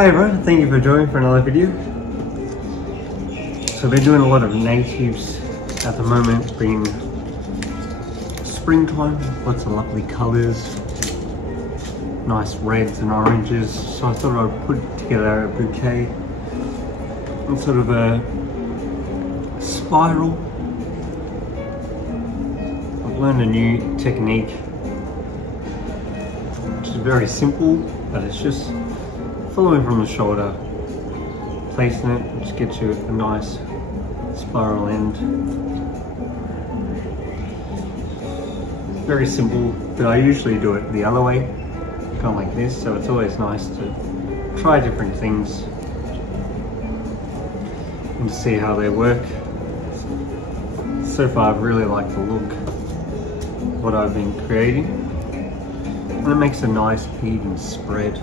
Hi everyone, thank you for joining for another video. So we're doing a lot of natives at the moment, being springtime, lots of lovely colours, nice reds and oranges. So I thought I'd put together a bouquet in sort of a spiral. I've learned a new technique, which is very simple, but it's just following from the shoulder, placing it, just gets you a nice spiral end. Very simple, but I usually do it the other way, kind of like this, so it's always nice to try different things and to see how they work. So far I've really liked the look of what I've been creating, and it makes a nice even spread.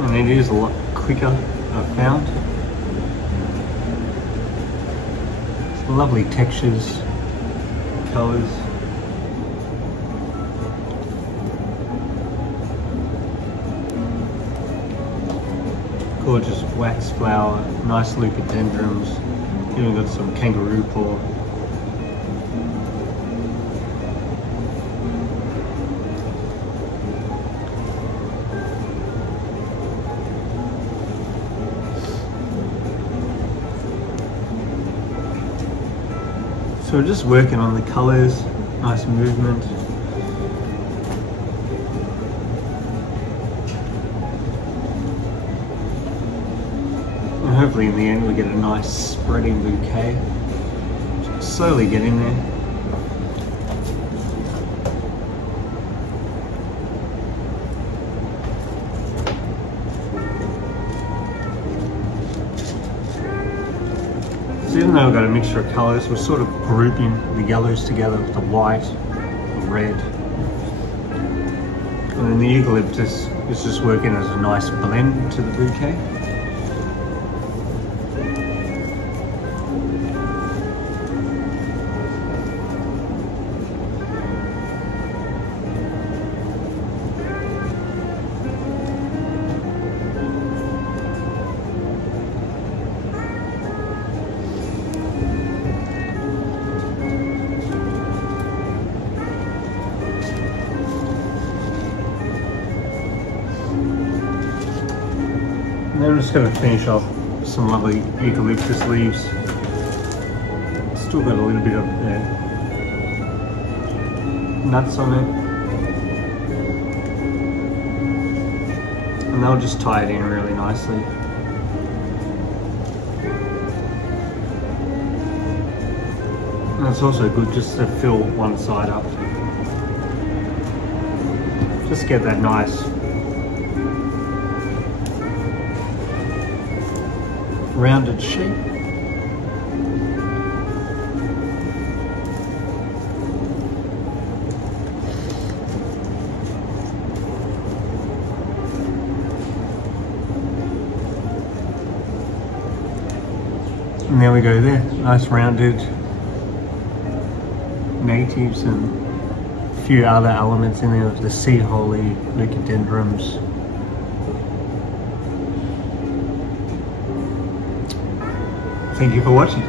And it is a lot quicker, I've found. Some lovely textures, colours. Gorgeous wax flower, nice leucodendrons. Even got some kangaroo paw. So we're just working on the colours, nice movement. And hopefully in the end we get a nice spreading bouquet. Just slowly get in there. So even though we've got a mixture of colours, we're sort of grouping the yellows together with the white, the red. And then the eucalyptus is just working as a nice blend to the bouquet. And then I'm just going to finish off some lovely eucalyptus leaves. Still got a little bit of nuts on it. And they'll just tie it in really nicely. And it's also good just to fill one side up. Just get that nice rounded shape. And there we go there, nice rounded natives and a few other elements in there of the sea holly, leucodendrons. Thank you for watching.